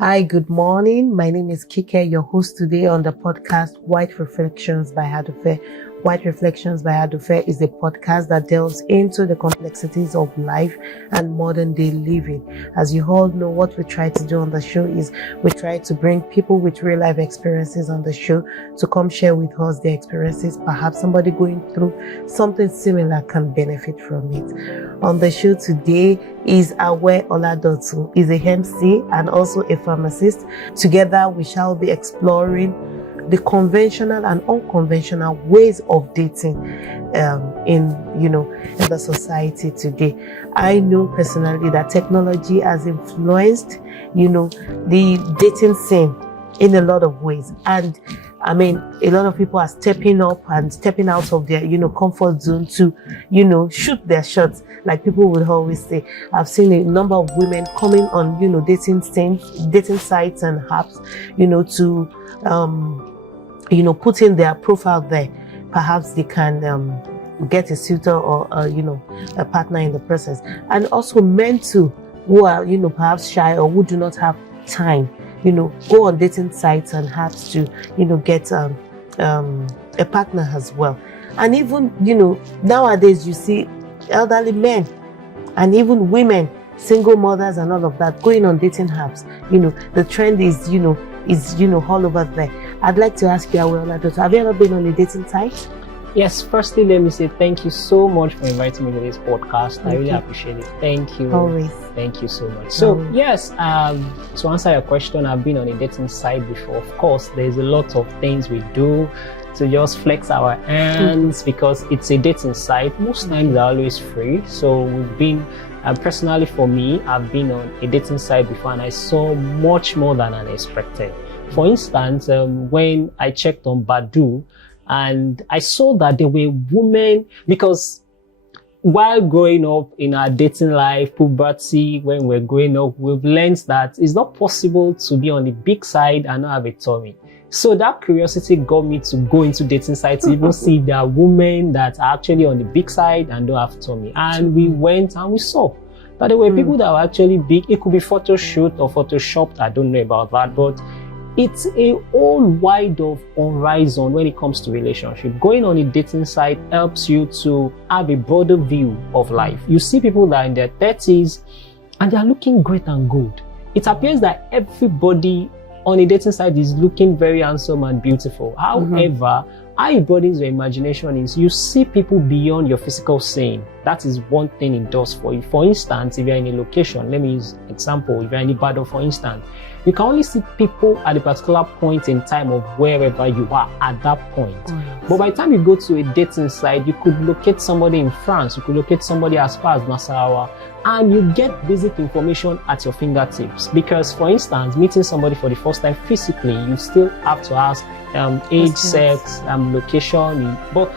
Hi, good morning. My name is Kike, your host today on the podcast White Reflections by Adufe. White Reflections by Adufe is a podcast that delves into the complexities of life and modern day living. As you all know, what we try to do on the show is we try to bring people with real life experiences on the show to come share with us their experiences. Perhaps somebody going through something similar can benefit from it. On the show today is Awe Oladotu, is a MC and also a pharmacist. Together we shall be exploring the conventional and unconventional ways of dating in the society today. I know personally that technology has influenced the dating scene in a lot of ways, and I mean a lot of people are stepping up and stepping out of their comfort zone to shoot their shots, like people would always say. I've seen a number of women coming on dating sites and apps to put in their profile there. Perhaps they can get a suitor or a partner in the process. And also men too, who are perhaps shy or who do not have time, go on dating sites and apps to get a partner as well. And even nowadays you see elderly men and even women, single mothers and all of that, going on dating apps. The trend is all over there. I'd like to ask you, have you ever been on a dating site? Yes, firstly, let me say thank you so much for inviting me to this podcast. I really appreciate it. Thank you. Always. Thank you so much. So, yes, to answer your question, I've been on a dating site before. Of course, there's a lot of things we do to just flex our hands because it's a dating site. Most times they're always free. So we've been, personally for me, I've been on a dating site before and I saw much more than I expected. For instance, when I checked on Badoo, and I saw that there were women, because while growing up in our dating life, puberty, when we're growing up, we've learned that it's not possible to be on the big side and not have a tummy. So that curiosity got me to go into dating sites to even see if there are women that are actually on the big side and don't have tummy. And we went and we saw that there were people that were actually big. It could be photo shoot or photoshopped. I don't know about that, but it's a whole wide of horizon when it comes to relationship. Going on a dating site helps you to have a broader view of life. You see people that are in their 30s and they are looking great and good. It appears that everybody on a dating site is looking very handsome and beautiful. However, how it broadens your imagination is you see people beyond your physical seeing. That is one thing it does for you. For instance, if you're in a location, let me use an example. If you're in Ibadan, for instance, you can only see people at a particular point in time of wherever you are at that point. But by the time you go to a dating site, you could locate somebody in France, you could locate somebody as far as Nasarawa, and you get basic information at your fingertips. Because, for instance, meeting somebody for the first time physically, you still have to ask age, sex, location. But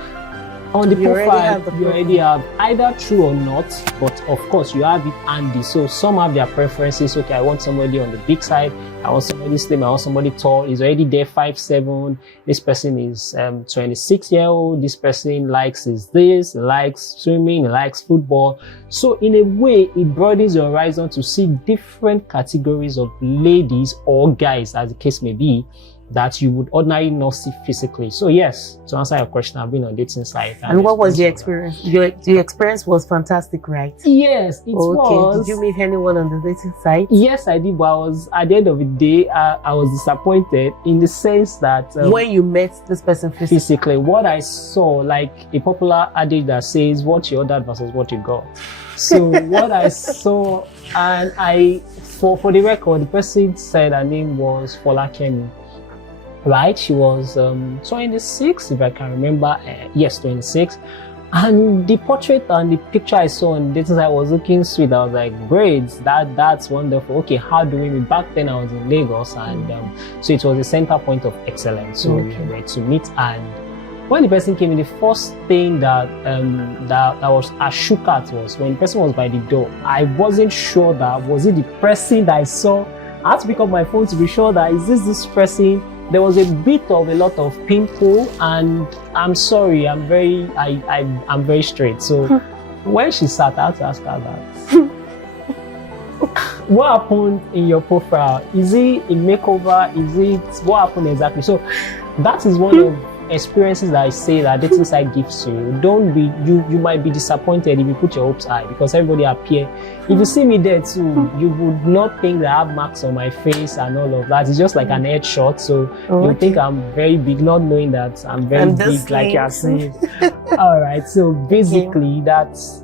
on the profile, you already have either true or not, but of course you have it handy. So some have their preferences. Okay, I want somebody on the big side, I want somebody slim, I want somebody tall. He's already there 5'7". This person is 26-year-old. This person likes likes swimming, likes football. So in a way, it broadens your horizon to see different categories of ladies or guys, as the case may be, that you would ordinarily not see physically. So yes, to answer your question, I've been on dating site. And what was your experience? Your experience was fantastic, right? Yes, it was. Did you meet anyone on the dating site? Yes, I did, but I was, at the end of the day, I was disappointed in the sense that when you met this person physically, what I saw, like a popular adage that says, what you ordered versus what you got. So what I saw, and for the record, the person said her name was Folakemi. Right, she was 26, if I can remember. Yes, 26. And the portrait and the picture I saw on the dating site was looking sweet. I was like, great, that's wonderful. Okay, how do we meet? Back then I was in Lagos, and so it was a center point of excellence. So we were to meet, and when the person came in, the first thing that was I shook at was when the person was by the door. I wasn't sure that was it the person that I saw. I had to pick up my phone to be sure that is this person. There was a lot of pimple, and I'm sorry, I'm very straight. So when she sat, I had to ask her that. what happened in your profile? Is it a makeover? Is it what happened exactly? So that is one of experiences that I say that dating site gives to you. Don't be you might be disappointed if you put your hopes high because everybody appear. If you see me there too, you would not think that I have marks on my face and all of that. It's just like an headshot. So you think I'm very big, not knowing that I'm very big, like you're saying. All right. So basically, that's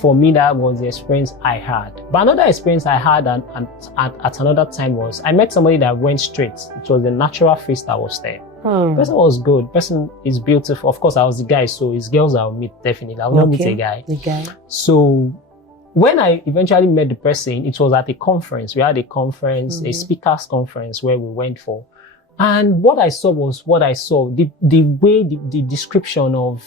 for me, that was the experience I had. But another experience I had at another time was I met somebody that went straight. It was the natural face that was there. Person was good. Person is beautiful. Of course, I was the guy, so it's girls I will meet definitely. I will not meet a guy. So when I eventually met the person, it was at a conference. We had a conference, a speakers conference where we went for. And what I saw was what I saw. The way, the description of,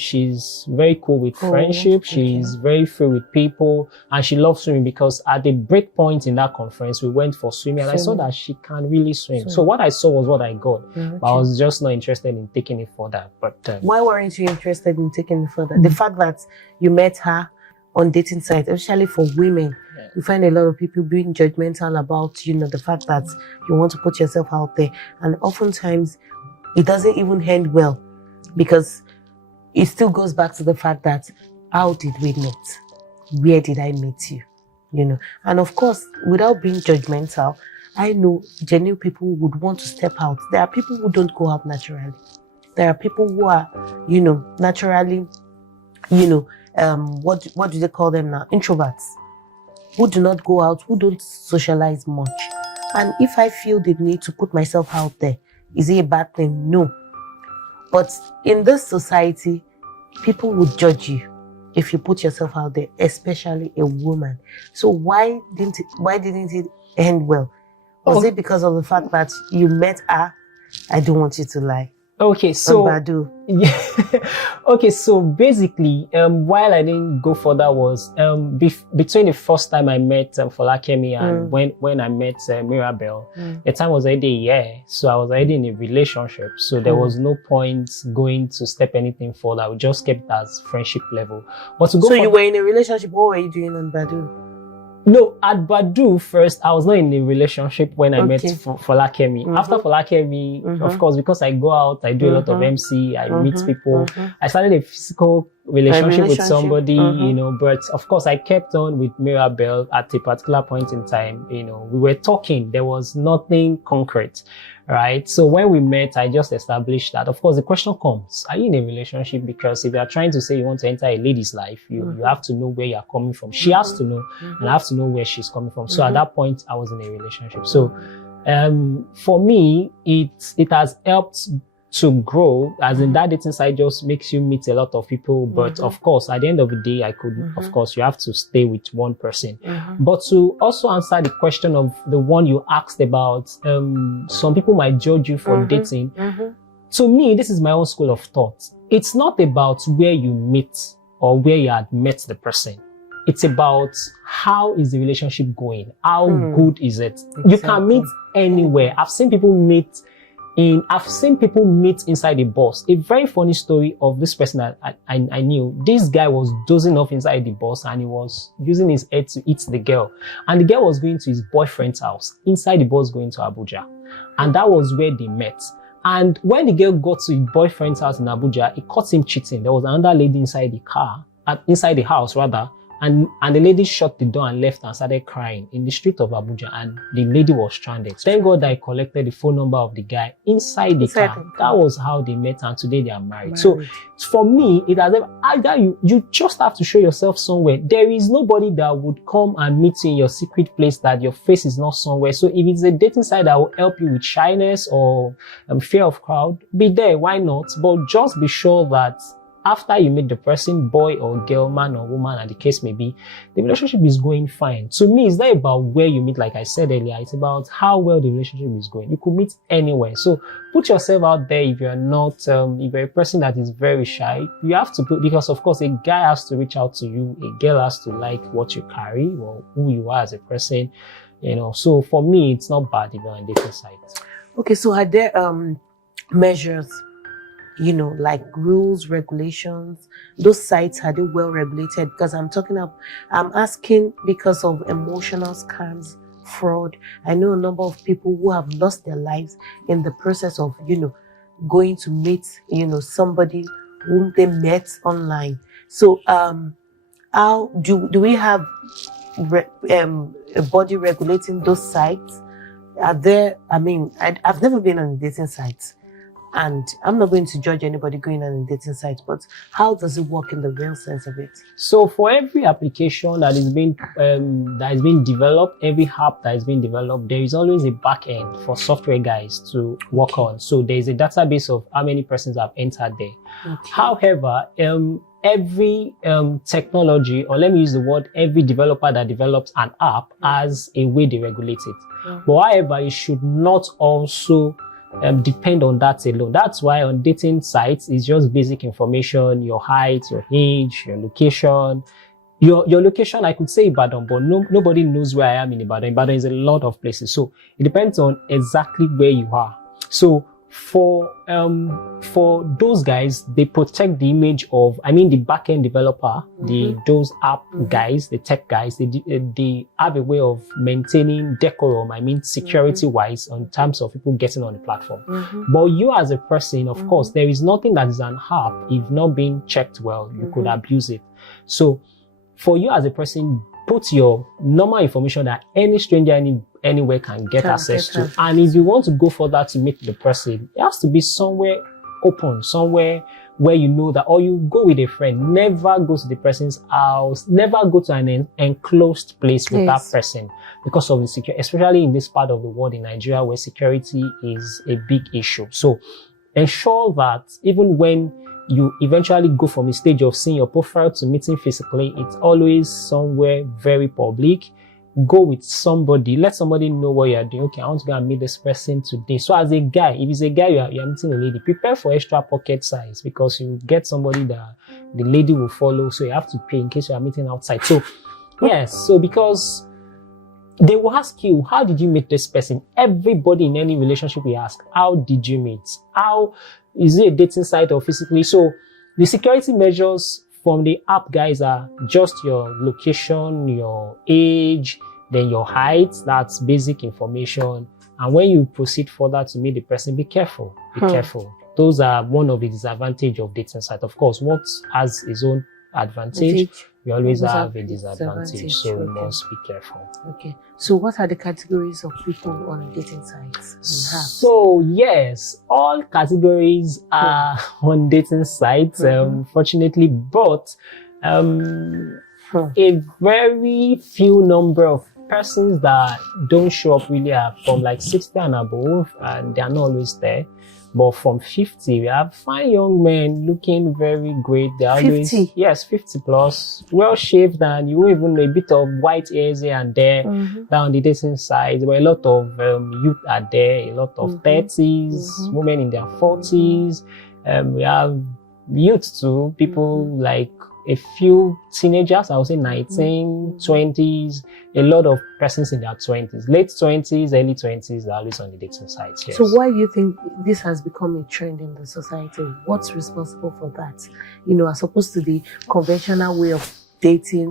she's very cool with friendship. She's very free with people and she loves swimming because at the break point in that conference, we went for swimming and I saw that she can really swim. So what I saw was what I got. But I was just not interested in taking it further. But why weren't you interested in taking it further? The fact that you met her on dating sites, especially for women, you find a lot of people being judgmental about, the fact that you want to put yourself out there. And oftentimes, it doesn't even end well because it still goes back to the fact that, how did we meet? Where did I meet you? And of course, without being judgmental, I know genuine people would want to step out. There are people who don't go out naturally. There are people who are, naturally, what do they call them now? Introverts, who do not go out, who don't socialize much. And if I feel the need to put myself out there, is it a bad thing? No. But in this society, people would judge you if you put yourself out there, especially a woman. So why didn't it end well? Was it because of the fact that you met her? I don't want you to lie. Okay, so yeah. Okay, so basically, while I didn't go further was between the first time I met Folakemi and when I met Mirabel, the time was already a year, so I was already in a relationship, so there was no point going to step anything further. We just kept it as friendship level. But to go so you were in a relationship. What were you doing on Badu? No, at Badu first, I was not in a relationship when I met Folakemi. After Folakemi, of course, because I go out, I do a lot of MC, I meet people. I started a physical relationship with somebody, but of course I kept on with Mirabel at a particular point in time. We were talking, there was nothing concrete, right? So when we met, I just established that. Of course, the question comes, are you in a relationship? Because if you are trying to say you want to enter a lady's life, you have to know where you are coming from. She has to know, and I have to know where she's coming from. So at that point, I was in a relationship. So for me, it has helped to grow, as in that dating site just makes you meet a lot of people. But of course, at the end of the day, of course, you have to stay with one person. But to also answer the question of the one you asked about, some people might judge you for dating. To me, this is my own school of thought. It's not about where you meet or where you had met the person. It's about how is the relationship going? How good is it? Exactly. You can meet anywhere. I've seen people meet inside a bus. A very funny story of this person that I knew. This guy was dozing off inside the bus and he was using his head to eat the girl. And the girl was going to his boyfriend's house, inside the bus going to Abuja. And that was where they met. And when the girl got to his boyfriend's house in Abuja, it caught him cheating. There was another lady inside the house rather. And the lady shut the door and left and started crying in the street of Abuja, and the lady was stranded. Thank God I collected the phone number of the guy inside the car. That was how they met, and today they are married. So for me, it has either you just have to show yourself somewhere. There is nobody that would come and meet you in your secret place that your face is not somewhere. So if it's a dating site that will help you with shyness or fear of crowd, be there. Why not? But just be sure that after you meet the person, boy or girl, man or woman, and the case may be, the relationship is going fine. To me, it's not about where you meet, like I said earlier. It's about how well the relationship is going. You could meet anywhere. So put yourself out there. If you're not, if you're a person that is very shy, you have to because of course, a guy has to reach out to you. A girl has to like what you carry or who you are as a person. So for me, it's not bad if you're on dating sites. Okay, so are there measures like rules, regulations? Those sites, are they well regulated? Because I'm asking because of emotional scams, fraud. I know a number of people who have lost their lives in the process of, going to meet, somebody whom they met online. So, how do we have a body regulating those sites? Are there, I've never been on a dating site, and I'm not going to judge anybody going on a dating site, but how does it work in the real sense of it? So for every application that is being developed, every app that is being developed, there is always a back end for software guys to work on. So there is a database of how many persons have entered there. Okay. However, every technology, or let me use the word, every developer that develops an app has a way they regulate it. But however, it should not also depend on that alone. That's why on dating sites, it's just basic information: your height, your age, your location. Your location, I could say Ibadan, but nobody knows where I am in Ibadan. Ibadan is a lot of places. So it depends on exactly where you are. So for those guys, they protect the image of, the back-end developer, those app guys, the tech guys, they have a way of maintaining decorum, security-wise, in terms of people getting on the platform. But you as a person, of course, there is nothing that is an app, if not being checked well, you could abuse it. So for you as a person, put your normal information that any stranger anywhere can get access to. And if you want to go further to meet the person, it has to be somewhere open, somewhere where you know that, or you go with a friend. Never go to the person's house. Never go to an enclosed place with that person because of the security, especially in this part of the world in Nigeria where security is a big issue. So ensure that even when you eventually go from a stage of seeing your profile to meeting physically, it's always somewhere very public. Go with somebody, let somebody know what you're doing. Okay, I want to go and meet this person today. So as a guy, if it's a guy you're meeting a lady, prepare for extra pocket size because you get somebody that the lady will follow, so you have to pay in case you are meeting outside. So yes, so because they will ask you, how did you meet this person? Everybody in any relationship we ask, how did you meet? How is it a dating site or physically? So the security measures from the app guys are just your location, your age, then your height. That's basic information. And when you proceed further to meet the person, be careful. Be careful. Those are one of the disadvantages of dating site. Of course, what has its own advantage, we always have a disadvantage. So we must be careful. Okay. So what are the categories of people on dating sites? So yes, all categories are on dating sites, fortunately, but a very few number of persons that don't show up really are from like 60 and above, and they are not always there. But from 50, we have fine young men looking very great. They're always 50 plus, well shaved, and you even know a bit of white hairs here and there down the dating side. But a lot of youth are there, a lot of 30s, women in their 40s. We have youth too, people like a few teenagers, I would say 19, 20s, a lot of persons in their 20s, late 20s, early 20s, are always on the dating sites. Yes. So why do you think this has become a trend in the society? What's responsible for that? As opposed to the conventional way of dating,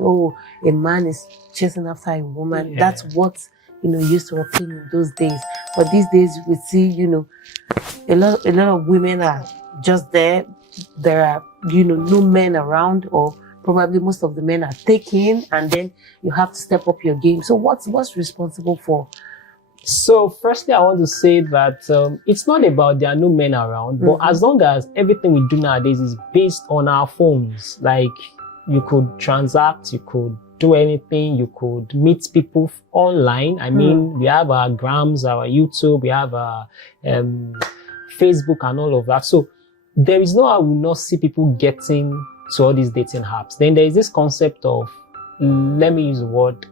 a man is chasing after a woman. That's what, used to occur in those days. But these days we see, a lot of women are just there. There are, no men around, or probably most of the men are taken, and then you have to step up your game. So what's responsible for? So firstly, I want to say that it's not about there are no men around, but as long as everything we do nowadays is based on our phones, like you could transact, you could do anything, you could meet people online. We have our Grams, our YouTube, we have our Facebook and all of that. So there is no how we will not see people getting to all these dating apps. Then there is this concept of, let me use the word,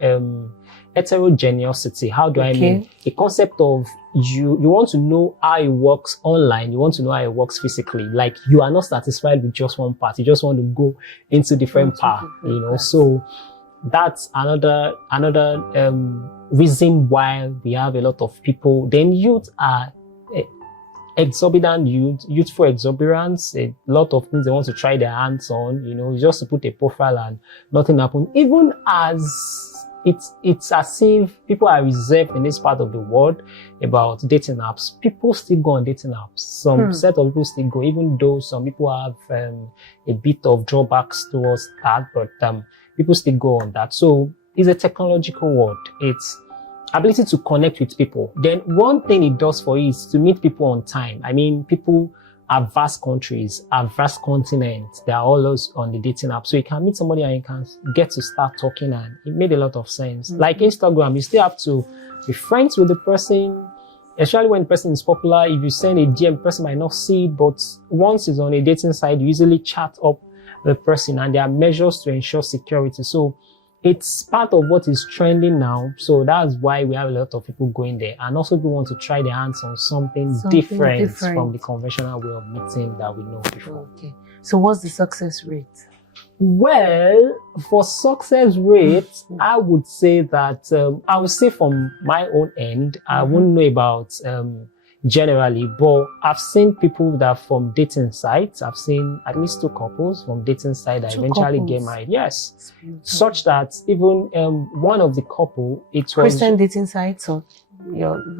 heterogeneity. How do I mean? A concept of you want to know how it works online. You want to know how it works physically. Like you are not satisfied with just one part. You just want to go into different parts, So that's another reason why we have a lot of people. Then youth are exorbitant youthful exuberance, a lot of things they want to try their hands on, just to put a profile and nothing happens. Even as it's as if people are reserved in this part of the world about dating apps. People still go on dating apps. Some set of people still go, even though some people have a bit of drawbacks towards that, but people still go on that. So it's a technological world. It's ability to connect with people. Then one thing it does for you is to meet people on time. I mean, people are vast countries, are vast continents. They are always on the dating app. So you can meet somebody and you can get to start talking, and it made a lot of sense. Like Instagram, you still have to be friends with the person, especially when the person is popular. If you send a DM, the person might not see it, but once it's on a dating site, you easily chat up the person, and there are measures to ensure security. So it's part of what is trending now. So that's why we have a lot of people going there. And also people want to try their hands on something different from the conventional way of meeting that we know before. Okay. So what's the success rate? Well, for success rate, I would say that, I would say from my own end, I wouldn't know about generally, but I've seen people that from dating sites, I've seen at least 2 couples from dating sites that eventually get married. Yes. Such that even one of the couple, it was Christian dating sites or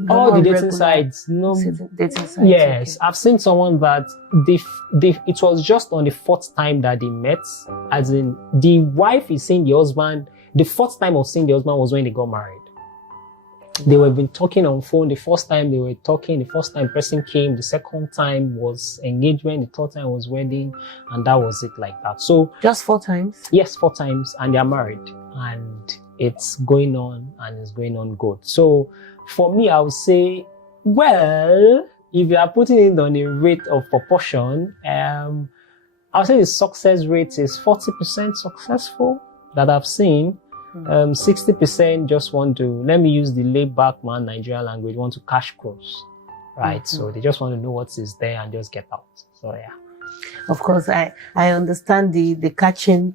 all the dating sites. No, dating sites. Yes. Okay. I've seen someone that it was just on the 4th time that they met, as in the wife is seeing the husband. The 4th time of seeing the husband was when they got married. They were been talking on phone. The first time they were talking, the first time person came, the second time was engagement, the 3rd time was wedding, and that was it like that. So just 4 times? Yes, 4 times, and they are married, and it's going on, and it's going on good. So for me, I would say, well, if you are putting it on a rate of proportion, I would say the success rate is 40% successful that I've seen. 60% just want to, let me use the laid back man Nigerian language, want to cash cross, right? So they just want to know what is there and just get out. So yeah. Of course, I understand the catching,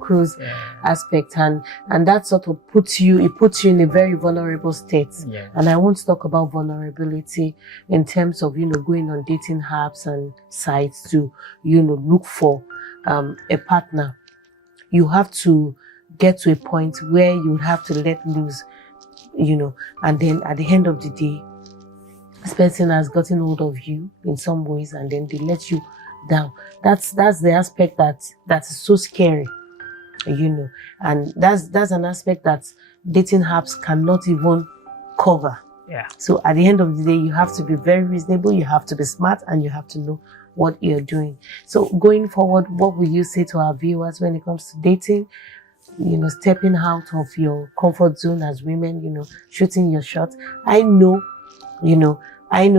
cruise aspect, and that sort of puts you in a very vulnerable state. Yeah. And I want to talk about vulnerability in terms of, going on dating apps and sites to, look for a partner. You have to get to a point where you would have to let loose, and then at the end of the day, this person has gotten hold of you in some ways, and then they let you down. That's the aspect that is so scary, and that's an aspect that dating apps cannot even cover. Yeah. So at the end of the day, you have to be very reasonable, you have to be smart, and you have to know what you're doing. So going forward, what will you say to our viewers when it comes to dating? Stepping out of your comfort zone as women, shooting your shot. I know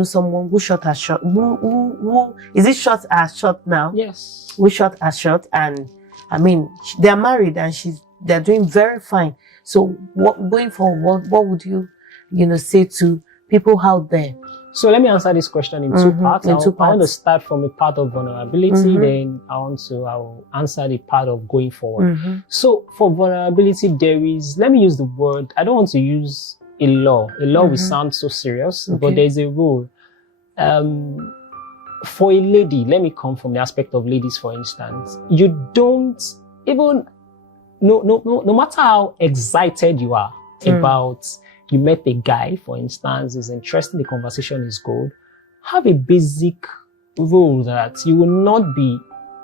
someone who shot her shot. Who is it shot her shot now? Yes. Who shot her shot, and I mean, they're married and they're doing very fine. So going forward, what would you, say to people out there? So let me answer this question in 2 parts. I want to start from a part of vulnerability, then I will answer the part of going forward. So for vulnerability, let me use the word, I don't want to use a law. A law will sound so serious, but there's a rule. For a lady, let me come from the aspect of ladies, for instance. You don't even, no matter how excited you are about, you met a guy, for instance, is interesting, the conversation is good, have a basic rule that you will not be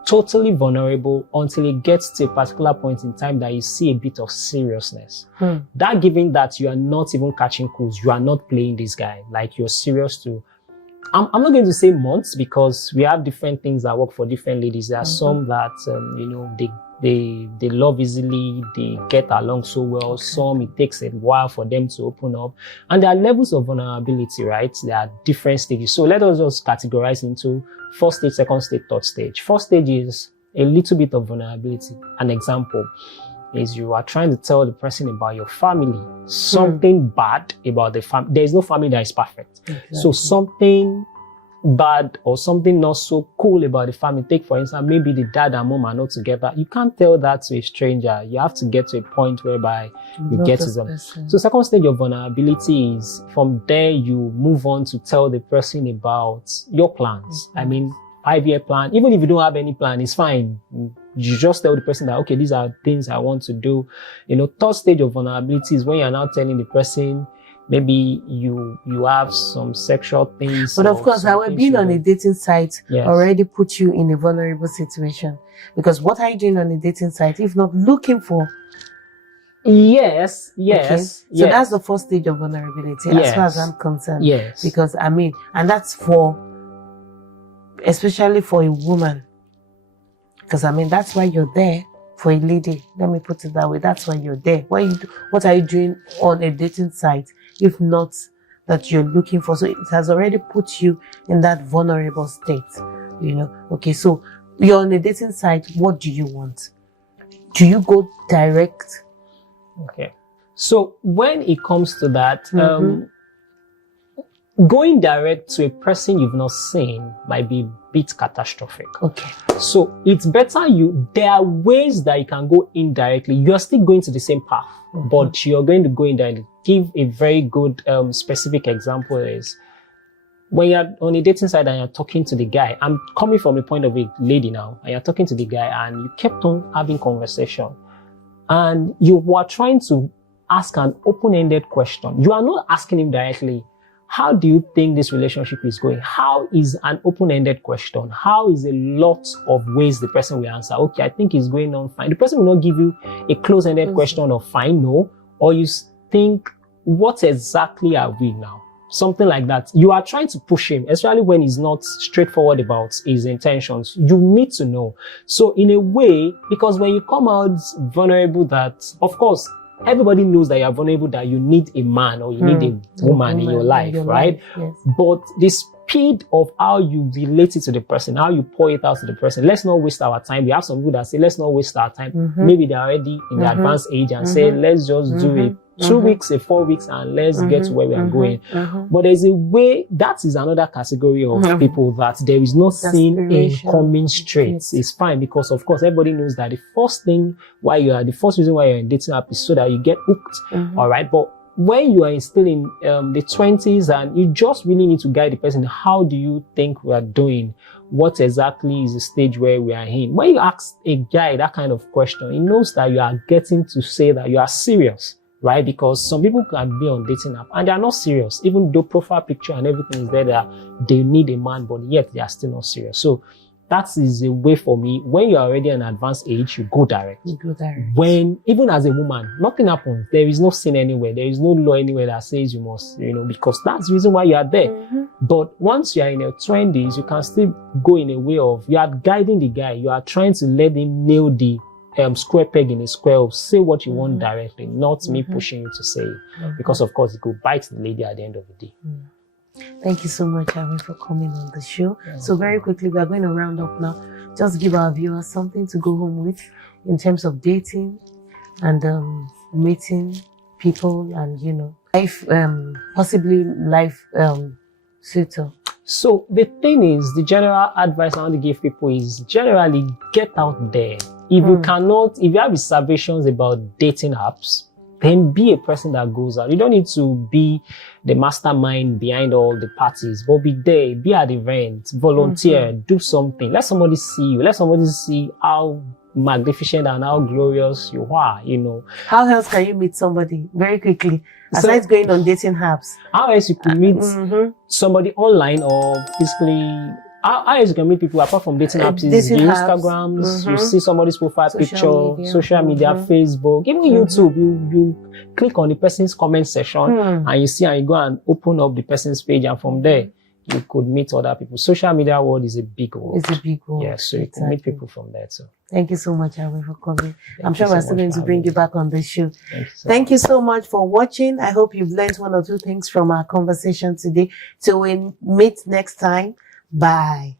totally vulnerable until it gets to a particular point in time that you see a bit of seriousness. That given that you are not even catching cruise, you are not playing this guy, like you're serious to. I'm not going to say months, because we have different things that work for different ladies. There are some that, they love easily, they get along so well. Some, it takes a while for them to open up. And there are levels of vulnerability, right? There are different stages. So let us just categorize into 1st stage, 2nd stage, 3rd stage. 1st stage is a little bit of vulnerability. An example is you are trying to tell the person about your family, something bad about the family. There is no family that is perfect. Exactly. So something bad or something not so cool about the family. Take, for instance, maybe the dad and mom are not together. You can't tell that to a stranger. You have to get to a point whereby you get to them. So second stage of vulnerability is from there you move on to tell the person about your plans. I mean, 5-year plan. Even if you don't have any plan, it's fine. You just tell the person that, okay, these are things I want to do. Third stage of vulnerability is when you're now telling the person, maybe you have some sexual things. But of course, our being on a dating site already put you in a vulnerable situation. Because what are you doing on a dating site if not looking for? Yes. Okay? So that's the first stage of vulnerability as far as I'm concerned. Yes. Because and that's especially for a woman. Because that's why you're there. For a lady, let me put it that way. That's why you're there. What are you doing on a dating site if not that you're looking for? So it has already put you in that vulnerable state, Okay, so you're on a dating site. What do you want? Do you go direct? Okay. So when it comes to that, going direct to a person you've not seen might be a bit catastrophic. Okay. So it's better there are ways that you can go indirectly. You're still going to the same path, but you're going to go indirectly. Give a very good specific example is when you're on a dating site and you're talking to the guy. I'm coming from the point of a lady now, and you're talking to the guy and you kept on having conversation and you were trying to ask an open-ended question. You are not asking him directly, how do you think this relationship is going? How is an open-ended question? How is a lot of ways the person will answer? Okay, I think it's going on fine. The person will not give you a close-ended question of fine, no. Or you think, what exactly are we now? Something like that. You are trying to push him, especially when he's not straightforward about his intentions. You need to know. So in a way, because when you come out vulnerable that, of course, everybody knows that you're vulnerable, that you need a man or you need a woman in your life, right? Yes. But the speed of how you relate it to the person, how you pour it out to the person, let's not waste our time. We have some people that say, let's not waste our time. Maybe they're already in the advanced age and say, let's just do it 2 weeks, 4 weeks, and let's get to where we are going. But there's a way, that is another category of people that there is no sin in coming straight. It's fine because, of course, everybody knows that the first reason why you're in dating app is so that you get hooked. All right. But when you are still in the 20s and you just really need to guide the person, how do you think we are doing? What exactly is the stage where we are in? When you ask a guy that kind of question, he knows that you are getting to say that you are serious. Right? Because some people can be on dating app and they are not serious. Even though profile picture and everything is there, they need a man, but yet they are still not serious. So that is a way for me. When you're already an advanced age, you go direct. When, even as a woman, nothing happens. There is no sin anywhere. There is no law anywhere that says you must, because that's the reason why you are there. But once you are in your 20s, you can still go in a way of, you are guiding the guy. You are trying to let him nail the square peg in a square hole. Say what you want directly, not me pushing you to say it. Because of course it could bite the lady at the end of the day. Thank you so much, Aaron, for coming on the show. So very quickly, we are going to round up now. Just give our viewers something to go home with in terms of dating and meeting people and life, possibly life suitor. So the thing is, the general advice I want to give people is generally get out there. If you have reservations about dating apps, then be a person that goes out. You don't need to be the mastermind behind all the parties, but be there, be at the event, volunteer, do something. Let somebody see you. Let somebody see how magnificent and how glorious you are, How else can you meet somebody very quickly? Aside going on dating apps. How else you could meet somebody online or physically? How else you can meet people apart from dating apps? Is Instagrams, you see somebody's profile picture, social media, Facebook, even YouTube. You click on the person's comment section and you see and you go and open up the person's page, and from there you could meet other people. Social media world is a big world. It's a big world. Yeah, so you can meet people from there too. Thank you so much, Aaron, for coming. I'm sure we're still going to bring you back on the show. Thank you so much for watching. I hope you've learned 1 or 2 things from our conversation today. So we'll meet next time. Bye.